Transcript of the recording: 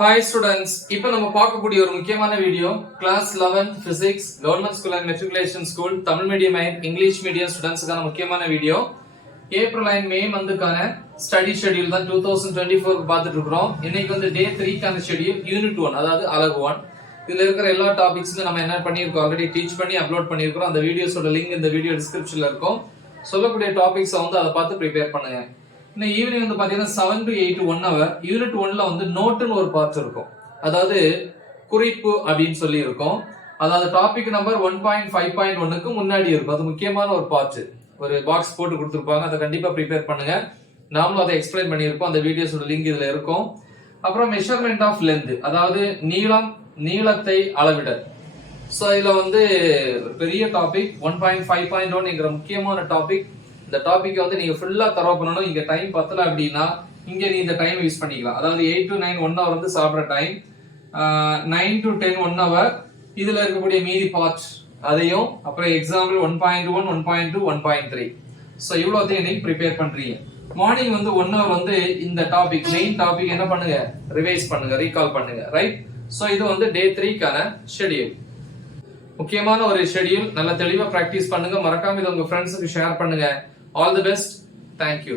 Hi students, இப்போ நம்ம பார்க்கக்கூடிய ஒரு முக்கியமான video class 11 physics government school and matriculation school Tamil medium and English medium ஸ்டூடண்ட்ஸ்க்கான முக்கியமான வீடியோ. ஏப்ரல் அண்ட் மே மந்த்துக்கான ஸ்டடி ஷெட்யூல் தான் 2024 பார்த்துட்டு இருக்கோம். இன்னைக்கு வந்து டே 3 கான ஷெட்யூல் யூனிட் 1 அதாவது அலகு 1. இதுல இருக்கிற எல்லா டாபிக்ஸும் நம்ம என்ன பண்ணியிருக்கோம், ஆல்ரெடி டீச் பண்ணி அப்லோட் பண்ணியிருக்கோம். அந்த வீடியோஸோட லிங்க் இந்த வீடியோ டிஸ்கிரிப்ஷன்ல இருக்கும். சொல்லக்கூடிய டாபிக்ஸை வந்து அதை பார்த்து ப்ரிப்பேர் பண்ணுங்க. இன்னும் ஈவினிங் வந்து பாத்தீங்கன்னா 7 to 8 1 hour யூனிட் 1ல வந்து நோட்டுன்னு ஒரு பார்ட் இருக்கும், அதாவது குறிப்பு அப்படின்னு சொல்லி இருக்கும். அதாவது டாபிக் நம்பர் 1.5.1க்கு முன்னாடி இருக்கும். அது முக்கியமான ஒரு பார்ட். ஒரு பாக்ஸ் போட்டு கொடுத்துருப்பாங்க, அதை கண்டிப்பா ப்ரிப்பேர் பண்ணுங்க. நாமளும் அதை எக்ஸ்பிளைன் பண்ணியிருக்கோம். அந்த வீடியோஸோட லிங்க் இதுல இருக்கும். அப்புறம் மெஷர்மெண்ட் ஆஃப் லென்த், அதாவது நீளத்தை அளவிடல். ஸோ இதுல வந்து பெரிய டாபிக் 1.5.1ங்கிற முக்கியமான டாபிக். இந்த டாபிக் வந்து நீங்க ஃபுல்லா தரவு பண்ணணும். இங்க டைம் பத்தல அப்படின்னா இங்க நீ இந்த டைம் யூஸ் பண்ணிக்கலாம். அதாவது 8 to 9 1 hour வந்து சாப்பிட்ற டைம், 9 to 10 1 hour. இதுல இருக்கக்கூடிய மீதி பார்ட் அதையும், அப்புறம் எக்ஸாம்பிள் 1.1 1.2 1.3. ஸோ இவ்வளோத்தையும் நீங்க ப்ரிப்பேர் பண்றீங்க. மார்னிங் வந்து 1 hour வந்து இந்த டாபிக் மெயின் டாபிக் என்ன பண்ணுங்க, ரிவைஸ் பண்ணுங்க, ரீகால் பண்ணுங்க, ரைட்? ஸோ இது வந்து டே 3க்கான ஷெட்யூல். முக்கியமான ஒரு ஷெட்யூல். நல்லா தெளிவா பிராக்டிஸ் பண்ணுங்க. மறக்காம இதை உங்க ஃப்ரெண்ட்ஸுக்கு ஷேர் பண்ணுங்க. All the best. Thank you.